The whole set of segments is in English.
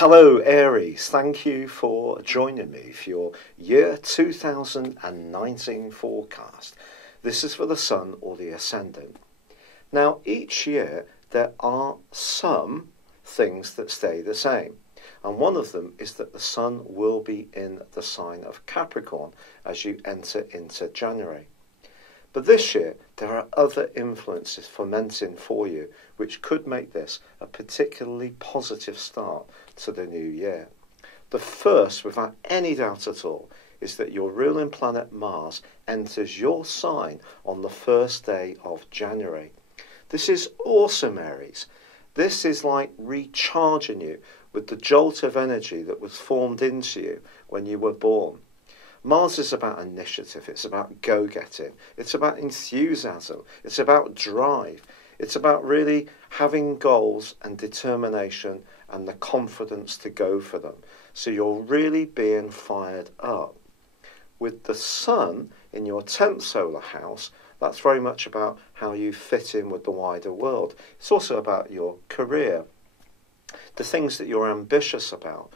Hello Aries, thank you for joining me for your year 2019 forecast. This is for the Sun or the Ascendant. Now each year there are some things that stay the same, and one of them is that the Sun will be in the sign of Capricorn as you enter into January. But this year there are other influences fermenting for you which could make this a particularly positive start to the new year. The first, without any doubt at all, is that your ruling planet Mars enters your sign on the first day of January. This is awesome, Aries. This is like recharging you with the jolt of energy that was formed into you when you were born. Mars is about initiative, it's about go-getting, it's about enthusiasm, it's about drive, it's about really having goals and determination and the confidence to go for them. So you're really being fired up. With the Sun in your 10th solar house, that's very much about how you fit in with the wider world. It's also about your career, the things that you're ambitious about.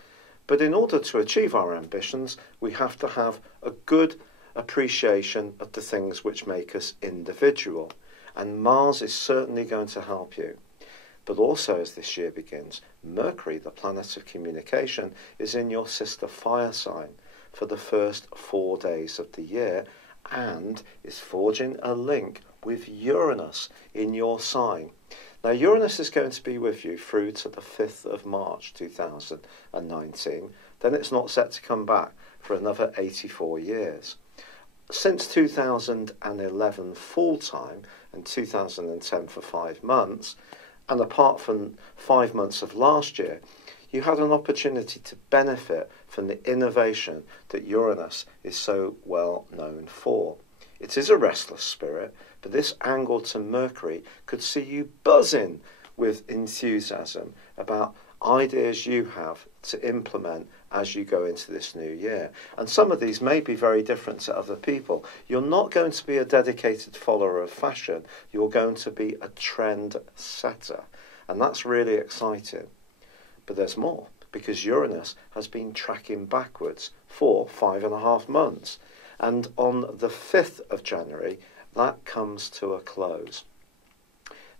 But in order to achieve our ambitions, we have to have a good appreciation of the things which make us individual. And Mars is certainly going to help you. But also, as this year begins, Mercury, the planet of communication, is in your sister fire sign for the first 4 days of the year and is forging a link with Uranus in your sign. Now, Uranus is going to be with you through to the 5th of March 2019. Then it's not set to come back for another 84 years. Since 2011 full-time and 2010 for 5 months, and apart from 5 months of last year, you had an opportunity to benefit from the innovation that Uranus is so well known for. It is a restless spirit, but this angle to Mercury could see you buzzing with enthusiasm about ideas you have to implement as you go into this new year. And some of these may be very different to other people. You're not going to be a dedicated follower of fashion. You're going to be a trend setter. And that's really exciting. But there's more, because Uranus has been tracking backwards for 5.5 months. And on the 5th of January, that comes to a close.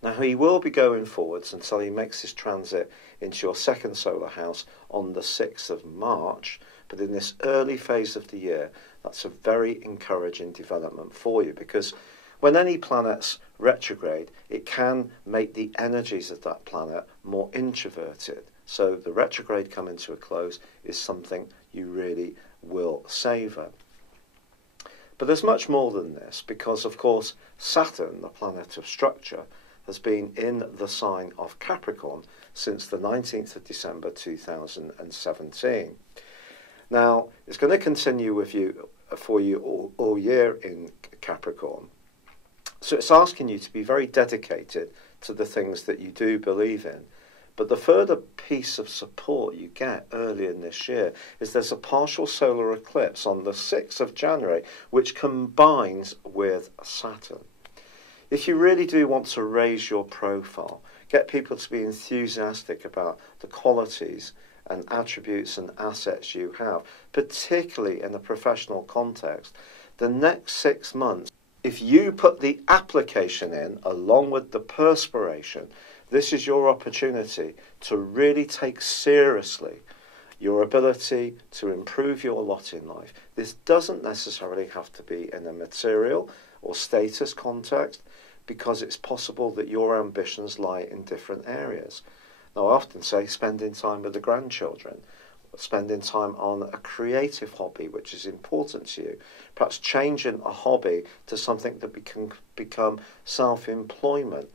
Now, he will be going forwards until he makes his transit into your 2nd solar house on the 6th of March. But in this early phase of the year, that's a very encouraging development for you, because when any planet's retrograde, it can make the energies of that planet more introverted. So the retrograde coming to a close is something you really will savour. But there's much more than this, because, of course, Saturn, the planet of structure, has been in the sign of Capricorn since the 19th of December 2017. Now, it's going to continue with you for you all year in Capricorn. So it's asking you to be very dedicated to the things that you do believe in. But the further piece of support you get early in this year is there's a partial solar eclipse on the 6th of January, which combines with Saturn. If you really do want to raise your profile, get people to be enthusiastic about the qualities and attributes and assets you have, particularly in a professional context, the next 6 months, if you put the application in along with the perspiration, this is your opportunity to really take seriously your ability to improve your lot in life. This doesn't necessarily have to be in a material or status context, because it's possible that your ambitions lie in different areas. Now, I often say spending time with the grandchildren, spending time on a creative hobby which is important to you, perhaps changing a hobby to something that can become self-employment.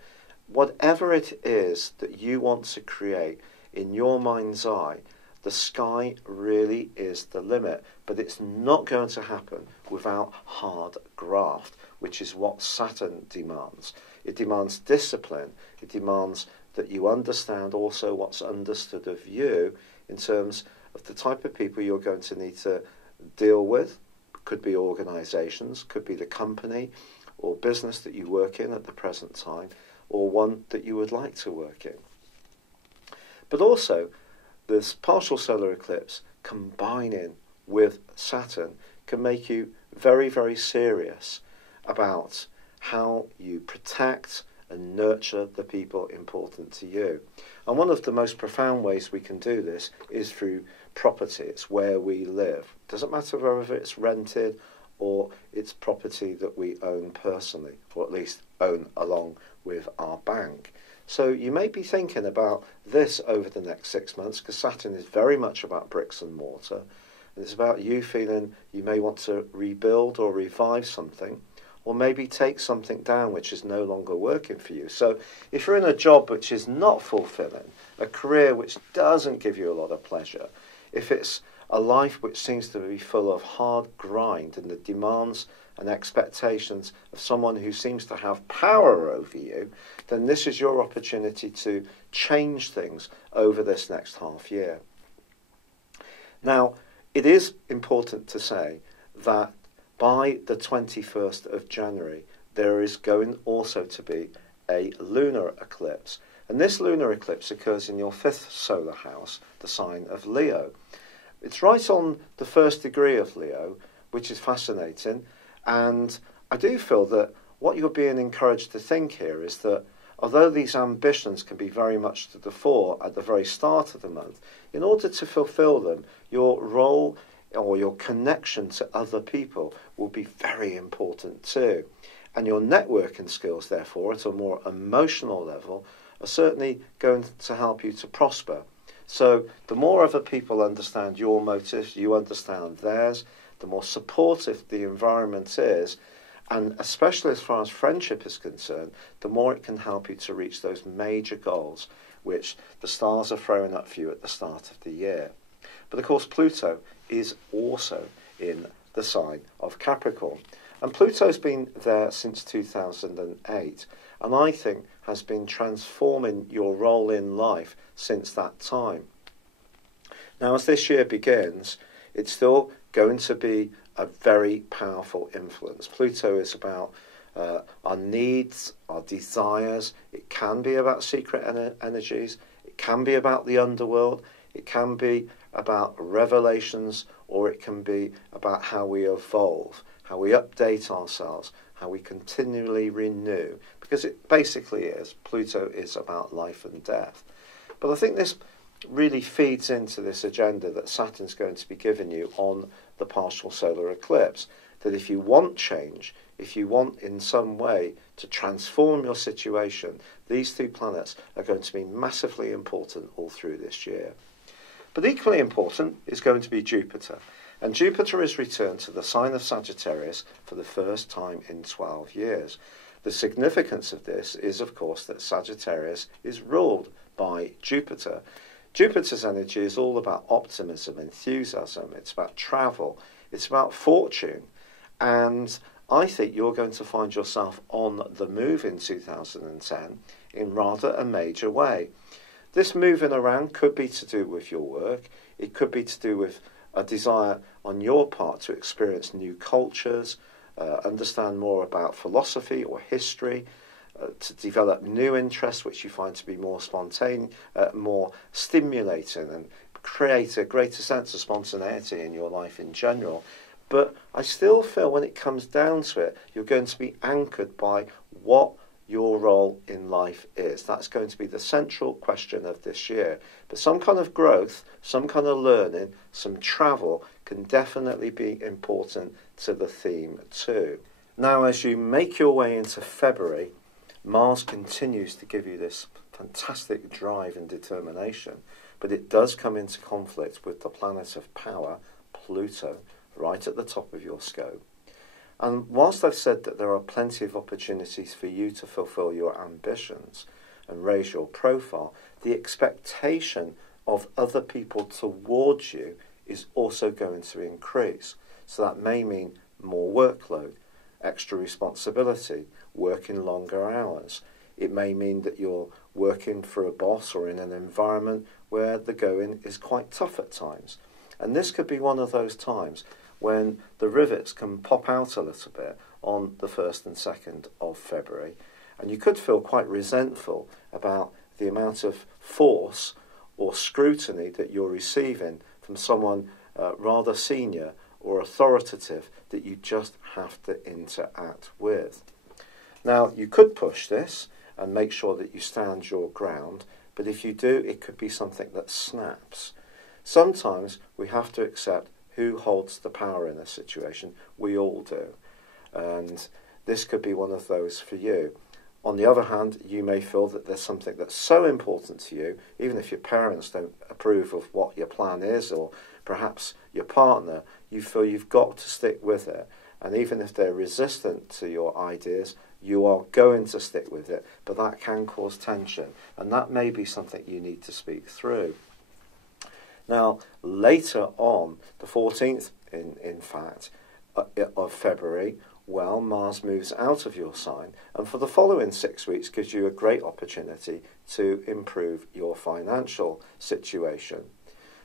Whatever it is that you want to create in your mind's eye, the sky really is the limit, but it's not going to happen without hard graft, which is what Saturn demands. It demands discipline. It demands that you understand also what's understood of you in terms of the type of people you're going to need to deal with. Could be organisations, could be the company or business that you work in at the present time, or one that you would like to work in. But also, this partial solar eclipse combining with Saturn can make you very, very serious about how you protect and nurture the people important to you. And one of the most profound ways we can do this is through property. It's where we live. Doesn't matter whether it's rented or it's property that we own personally, or at least own along with our bank. So you may be thinking about this over the next 6 months, because Saturn is very much about bricks and mortar. And it's about you feeling you may want to rebuild or revive something, or maybe take something down which is no longer working for you. So if you're in a job which is not fulfilling, a career which doesn't give you a lot of pleasure, if it's a life which seems to be full of hard grind and the demands and expectations of someone who seems to have power over you, then this is your opportunity to change things over this next half year. Now, it is important to say that by the 21st of January, there is going also to be a lunar eclipse. And this lunar eclipse occurs in your 5th solar house, the sign of Leo. It's right on the 1st degree of Leo, which is fascinating. And I do feel that what you're being encouraged to think here is that although these ambitions can be very much to the fore at the very start of the month, in order to fulfill them, your role or your connection to other people will be very important too. And your networking skills, therefore, at a more emotional level, are certainly going to help you to prosper. So the more other people understand your motives, you understand theirs, the more supportive the environment is, and especially as far as friendship is concerned, the more it can help you to reach those major goals which the stars are throwing up for you at the start of the year. But of course, Pluto is also in the sign of Capricorn. And Pluto's been there since 2008, and I think has been transforming your role in life since that time. Now, as this year begins, it's still going to be a very powerful influence. Pluto is about our needs, our desires. It can be about secret energies. It can be about the underworld. It can be about revelations, or it can be about how we evolve, how we update ourselves, how we continually renew, because it basically is. Pluto is about life and death. But I think this really feeds into this agenda that Saturn's going to be giving you on the partial solar eclipse, that if you want change, if you want in some way to transform your situation, these two planets are going to be massively important all through this year. But equally important is going to be Jupiter. And Jupiter is returned to the sign of Sagittarius for the first time in 12 years. The significance of this is, of course, that Sagittarius is ruled by Jupiter. Jupiter's energy is all about optimism, enthusiasm, it's about travel, it's about fortune. And I think you're going to find yourself on the move in 2010 in rather a major way. This moving around could be to do with your work, it could be to do with a desire on your part to experience new cultures, understand more about philosophy or history, to develop new interests which you find to be more spontaneous, more stimulating, and create a greater sense of spontaneity in your life in general. But I still feel when it comes down to it, you're going to be anchored by what your role in life is. That's going to be the central question of this year. But some kind of growth, some kind of learning, some travel can definitely be important to the theme too. Now, as you make your way into February, Mars continues to give you this fantastic drive and determination, but it does come into conflict with the planet of power, Pluto, right at the top of your scope. And whilst I've said that there are plenty of opportunities for you to fulfill your ambitions and raise your profile, the expectation of other people towards you is also going to increase. So that may mean more workload, extra responsibility, working longer hours. It may mean that you're working for a boss or in an environment where the going is quite tough at times. And this could be one of those times when the rivets can pop out a little bit on the 1st and 2nd of February. And you could feel quite resentful about the amount of force or scrutiny that you're receiving from someone rather senior or authoritative that you just have to interact with. Now, you could push this and make sure that you stand your ground, but if you do, it could be something that snaps. Sometimes we have to accept who holds the power in a situation. We all do. And this could be one of those for you. On the other hand, you may feel that there's something that's so important to you, even if your parents don't approve of what your plan is, or perhaps your partner, you feel you've got to stick with it. And even if they're resistant to your ideas, you are going to stick with it, but that can cause tension, and that may be something you need to speak through. Now, later on, the 14th, in fact, of February, well, Mars moves out of your sign, and for the following 6 weeks gives you a great opportunity to improve your financial situation.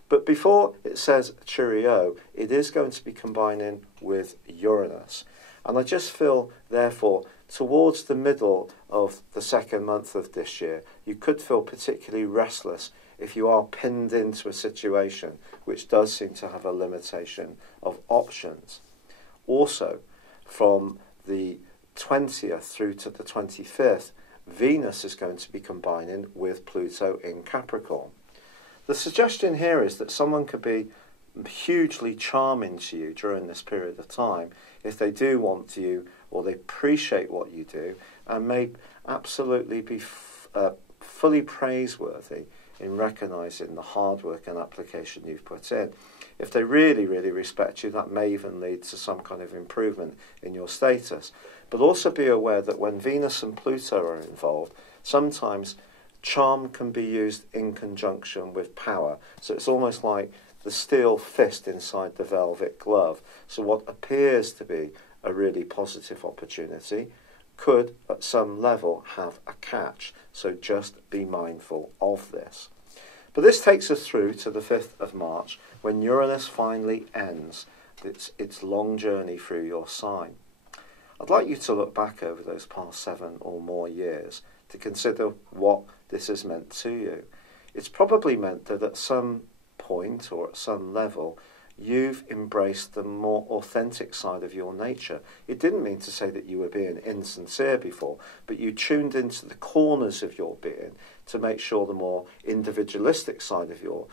But before it says cheerio, it is going to be combining with Uranus. And I just feel, therefore, towards the middle of the second month of this year, you could feel particularly restless if you are pinned into a situation which does seem to have a limitation of options. Also, from the 20th through to the 25th, Venus is going to be combining with Pluto in Capricorn. The suggestion here is that someone could be hugely charming to you during this period of time if they do want you or they appreciate what you do, and may absolutely be fully praiseworthy in recognising the hard work and application you've put in. If they really, really respect you, that may even lead to some kind of improvement in your status. But also be aware that when Venus and Pluto are involved, sometimes charm can be used in conjunction with power. So it's almost like the steel fist inside the velvet glove. So what appears to be a really positive opportunity could, at some level, have a catch. So just be mindful of this. But this takes us through to the 5th of March, when Uranus finally ends its long journey through your sign. I'd like you to look back over those past 7 or more years to consider what this has meant to you. It's probably meant that at some point or at some level, you've embraced the more authentic side of your nature. It didn't mean to say that you were being insincere before, but you tuned into the corners of your being to make sure the more individualistic side of your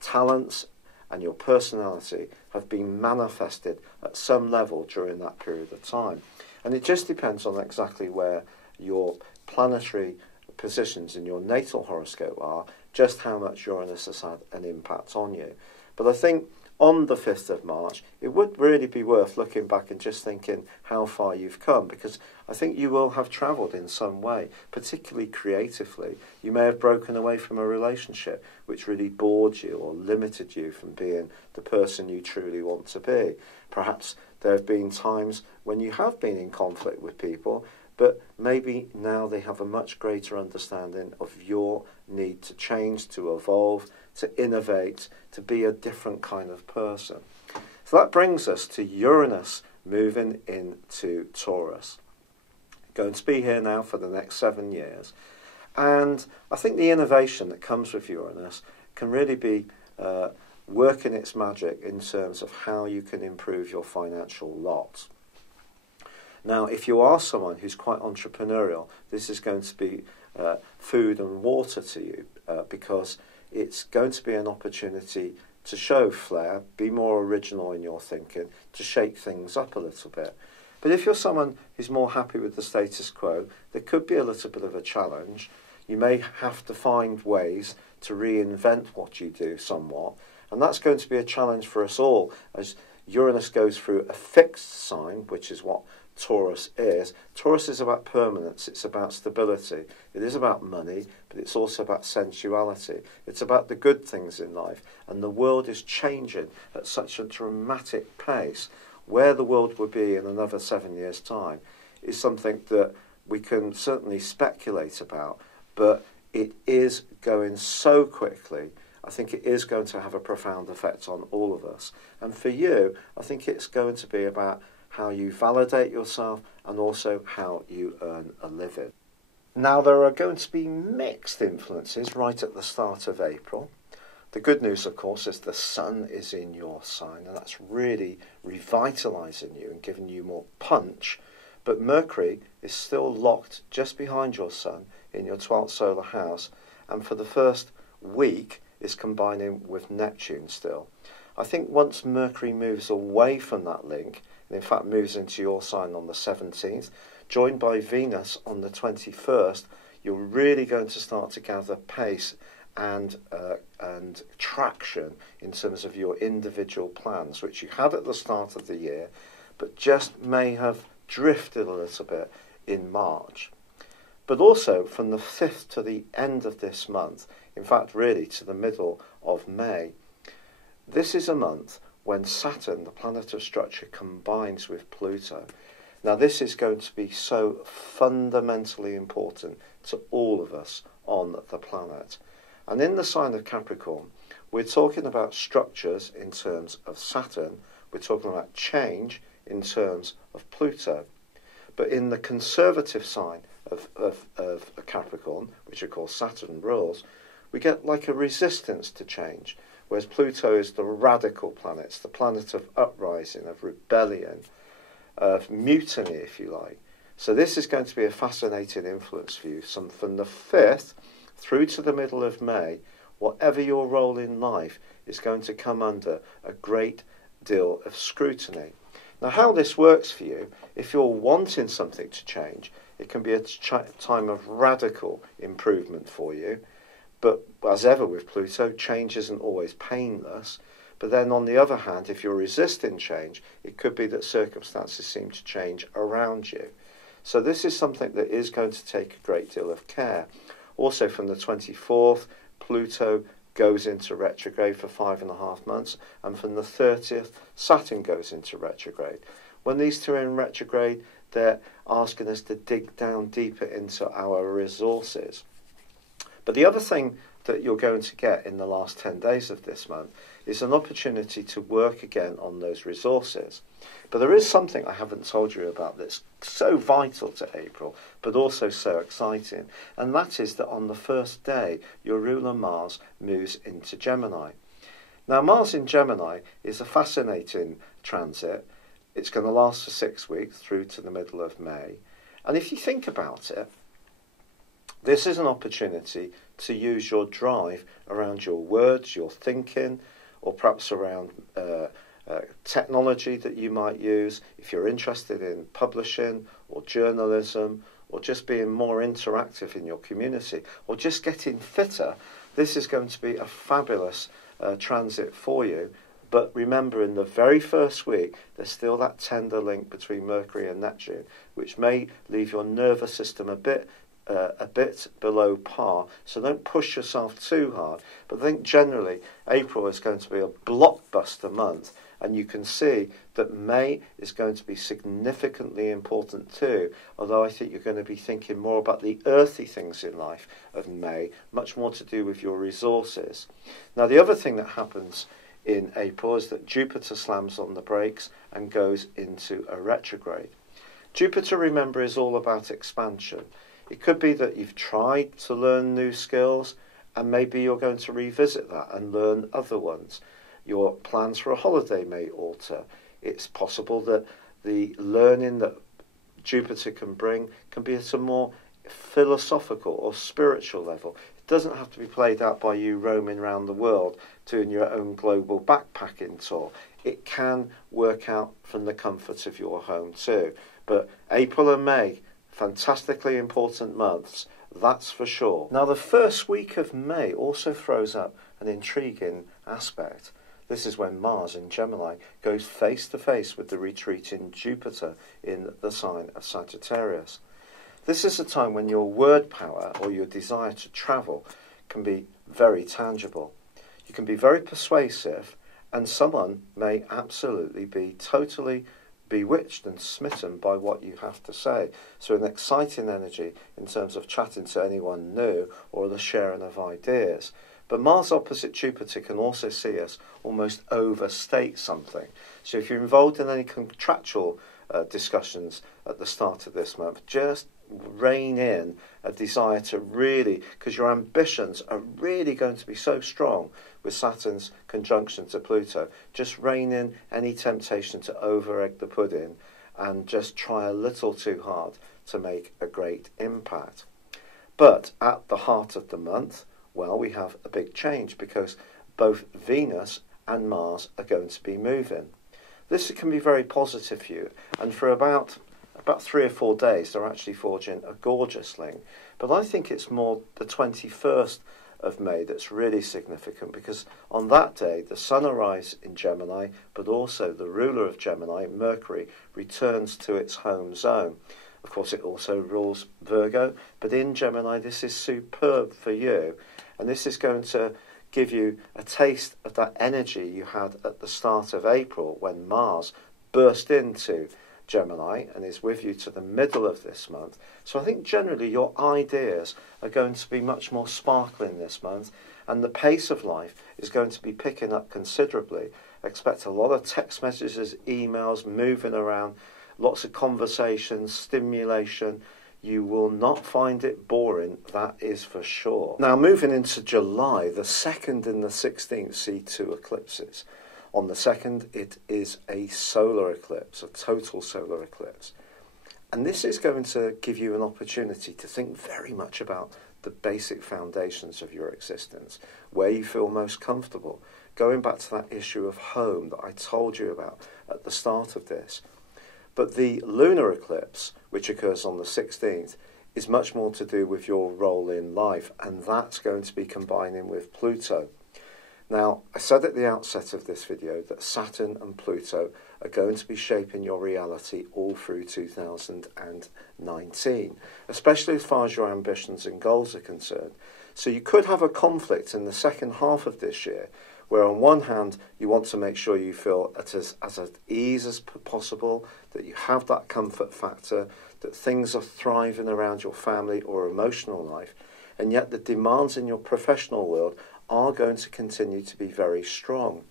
talents and your personality have been manifested at some level during that period of time. And it just depends on exactly where your planetary positions in your natal horoscope are, just how much Uranus has had an impact on you. But I think on the 5th of March, it would really be worth looking back and just thinking how far you've come, because I think you will have travelled in some way, particularly creatively. You may have broken away from a relationship which really bored you or limited you from being the person you truly want to be. Perhaps there have been times when you have been in conflict with people, but maybe now they have a much greater understanding of your need to change, to evolve, to innovate, to be a different kind of person. So that brings us to Uranus moving into Taurus. Going to be here now for the next 7 years. And I think the innovation that comes with Uranus can really be working its magic in terms of how you can improve your financial lot. Now, if you are someone who's quite entrepreneurial, this is going to be food and water to you, because it's going to be an opportunity to show flair, be more original in your thinking, to shake things up a little bit. But if you're someone who's more happy with the status quo, there could be a little bit of a challenge. You may have to find ways to reinvent what you do somewhat, and that's going to be a challenge for us all as Uranus goes through a fixed sign, which is what Taurus is. Taurus is about permanence, it's about stability, it is about money, but it's also about sensuality. It's about the good things in life, and the world is changing at such a dramatic pace. Where the world will be in another 7 years' time is something that we can certainly speculate about, but it is going so quickly. I think it is going to have a profound effect on all of us. And for you, I think it's going to be about how you validate yourself and also how you earn a living. Now, there are going to be mixed influences right at the start of April. The good news, of course, is the sun is in your sign, and that's really revitalising you and giving you more punch. But Mercury is still locked just behind your sun in your 12th solar house, and for the first week is combining with Neptune still. I think once Mercury moves away from that link, and in fact moves into your sign on the 17th, joined by Venus on the 21st, you're really going to start to gather pace and traction in terms of your individual plans, which you had at the start of the year, but just may have drifted a little bit in March. But also from the 5th to the end of this month, in fact really to the middle of May, this is a month when Saturn, the planet of structure, combines with Pluto. Now this is going to be so fundamentally important to all of us on the planet. And in the sign of Capricorn, we're talking about structures in terms of Saturn, we're talking about change in terms of Pluto. But in the conservative sign of Capricorn, which of course Saturn rules, we get like a resistance to change, whereas Pluto is the radical planet, it's the planet of uprising, of rebellion, of mutiny, if you like. So this is going to be a fascinating influence for you. From the 5th through to the middle of May, whatever your role in life is going to come under a great deal of scrutiny. Now, how this works for you, if you're wanting something to change, it can be a time of radical improvement for you. But as ever with Pluto, change isn't always painless. But then on the other hand, if you're resisting change, it could be that circumstances seem to change around you. So this is something that is going to take a great deal of care. Also from the 24th, Pluto goes into retrograde for 5.5 months, and from the 30th, Saturn goes into retrograde. When these two are in retrograde, they're asking us to dig down deeper into our resources. But the other thing that you're going to get in the last 10 days of this month is an opportunity to work again on those resources. But there is something I haven't told you about that's so vital to April, but also so exciting, and that is that on the first day, your ruler Mars moves into Gemini. Now, Mars in Gemini is a fascinating transit. It's going to last for 6 weeks through to the middle of May. And if you think about it, this is an opportunity to use your drive around your words, your thinking, or perhaps around technology that you might use if you're interested in publishing or journalism or just being more interactive in your community or just getting fitter. This is going to be a fabulous transit for you. But remember, in the very first week, there's still that tender link between Mercury and Neptune, which may leave your nervous system a bit below par, so don't push yourself too hard. But I think generally April is going to be a blockbuster month, and you can see that May is going to be significantly important too, although I think you're going to be thinking more about the earthy things in life of May, much more to do with your resources. Now, the other thing that happens in April is that Jupiter slams on the brakes and goes into a retrograde. Jupiter, remember, is all about expansion. It could be that you've tried to learn new skills and maybe you're going to revisit that and learn other ones. Your plans for a holiday may alter. It's possible that the learning that Jupiter can bring can be at a more philosophical or spiritual level. It doesn't have to be played out by you roaming around the world doing your own global backpacking tour. It can work out from the comfort of your home too. But April and May, fantastically important months, that's for sure. Now, the first week of May also throws up an intriguing aspect. This is when Mars in Gemini goes face to face with the retreating Jupiter in the sign of Sagittarius. This is a time when your word power or your desire to travel can be very tangible. You can be very persuasive, and someone may absolutely be totally bewitched and smitten by what you have to say. So an exciting energy in terms of chatting to anyone new or the sharing of ideas. But Mars opposite Jupiter can also see us almost overstate something. So if you're involved in any contractual discussions at the start of this month, just rein in a desire to really, because your ambitions are really going to be so strong with Saturn's conjunction to Pluto, just rein in any temptation to over-egg the pudding and just try a little too hard to make a great impact. But at the heart of the month, well, we have a big change because both Venus and Mars are going to be moving. This can be very positive for you, and for about 3 or 4 days they're actually forging a gorgeous link. But I think it's more the 21st of May that's really significant, because on that day the Sun arrives in Gemini, but also the ruler of Gemini, Mercury, returns to its home zone. Of course, it also rules Virgo, but in Gemini this is superb for you, and this is going to give you a taste of that energy you had at the start of April when Mars burst into Gemini and is with you to the middle of this month. So I think generally your ideas are going to be much more sparkling this month, and the pace of life is going to be picking up considerably. Expect a lot of text messages, emails, moving around, lots of conversations, stimulation. You will not find it boring, that is for sure. Now, moving into July, the 2nd and the 16th see 2 eclipses. On the 2nd, it is a solar eclipse, a total solar eclipse. And this is going to give you an opportunity to think very much about the basic foundations of your existence, where you feel most comfortable. Going back to that issue of home that I told you about at the start of this. But the lunar eclipse, which occurs on the 16th, is much more to do with your role in life, and that's going to be combining with Pluto. Now, I said at the outset of this video that Saturn and Pluto are going to be shaping your reality all through 2019, especially as far as your ambitions and goals are concerned. So you could have a conflict in the second half of this year, where on one hand you want to make sure you feel as at ease as possible, that you have that comfort factor, that things are thriving around your family or emotional life, and yet the demands in your professional world are going to continue to be very strong.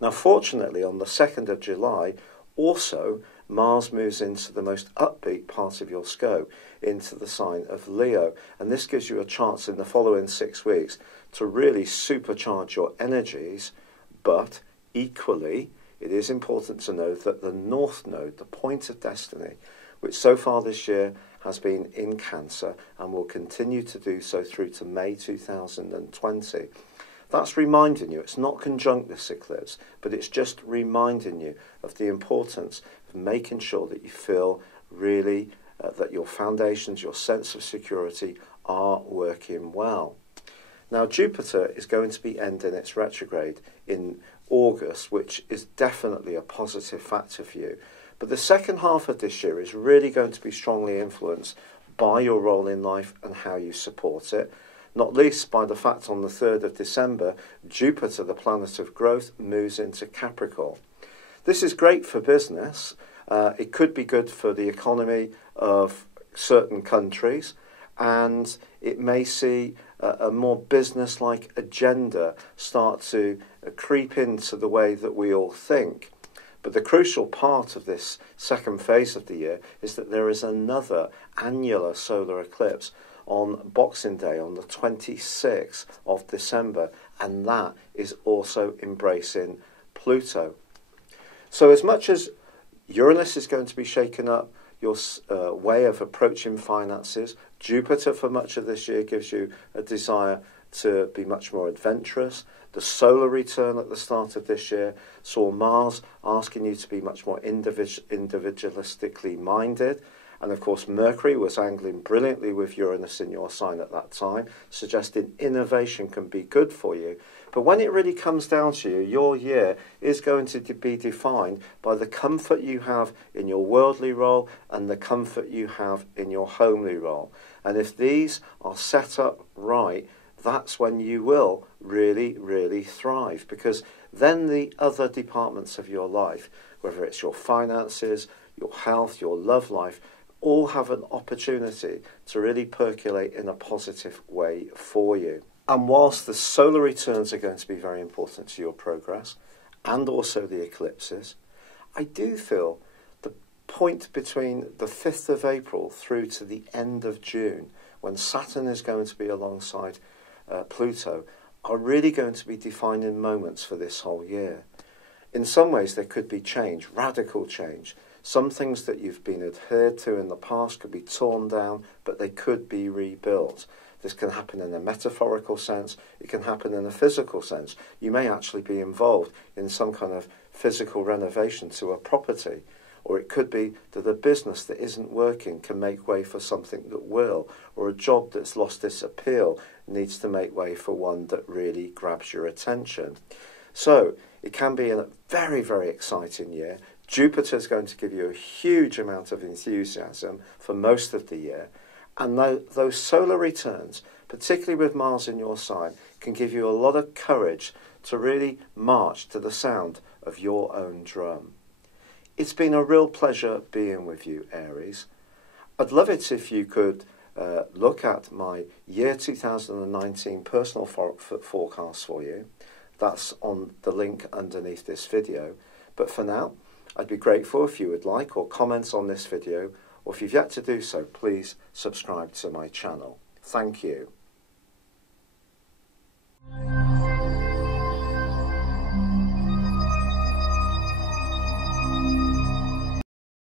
Now, fortunately, on the 2nd of July, also, Mars moves into the most upbeat part of your scope, into the sign of Leo. And this gives you a chance in the following 6 weeks to really supercharge your energies. But equally, it is important to know that the North Node, the point of destiny, which so far this year has been in Cancer and will continue to do so through to May 2020. That's reminding you, it's not conjunct this eclipse, but it's just reminding you of the importance of making sure that you feel really that your foundations, your sense of security are working well. Now, Jupiter is going to be ending its retrograde in August, which is definitely a positive factor for you. But the second half of this year is really going to be strongly influenced by your role in life and how you support it, not least by the fact on the 3rd of December, Jupiter, the planet of growth, moves into Capricorn. This is great for business. It could be good for the economy of certain countries, and it may see a more business-like agenda start to creep into the way that we all think. But the crucial part of this second phase of the year is that there is another annular solar eclipse on Boxing Day, on the 26th of December, and that is also embracing Pluto. So as much as Uranus is going to be shaken up your way of approaching finances, Jupiter for much of this year gives you a desire to be much more adventurous. The solar return at the start of this year saw Mars asking you to be much more individualistically minded. And of course, Mercury was angling brilliantly with Uranus in your sign at that time, suggesting innovation can be good for you. But when it really comes down to you, your year is going to be defined by the comfort you have in your worldly role and the comfort you have in your homely role. And if these are set up right, that's when you will really, really thrive, because then the other departments of your life, whether it's your finances, your health, your love life, all have an opportunity to really percolate in a positive way for you. And whilst the solar returns are going to be very important to your progress, and also the eclipses, I do feel the point between the 5th of April through to the end of June, when Saturn is going to be alongside Pluto, are really going to be defining moments for this whole year. In some ways there could be change, radical change. Some things that you've been adhered to in the past could be torn down, but they could be rebuilt. This can happen in a metaphorical sense, it can happen in a physical sense. You may actually be involved in some kind of physical renovation to a property, or it could be that a business that isn't working can make way for something that will, or a job that's lost its appeal needs to make way for one that really grabs your attention. So it can be a very, very exciting year. Jupiter is going to give you a huge amount of enthusiasm for most of the year. And those solar returns, particularly with Mars in your sign, can give you a lot of courage to really march to the sound of your own drum. It's been a real pleasure being with you, Aries. I'd love it if you could look at my year 2019 personal forecast for you. That's on the link underneath this video. But for now, I'd be grateful if you would like or comment on this video, or if you've yet to do so, please subscribe to my channel. Thank you.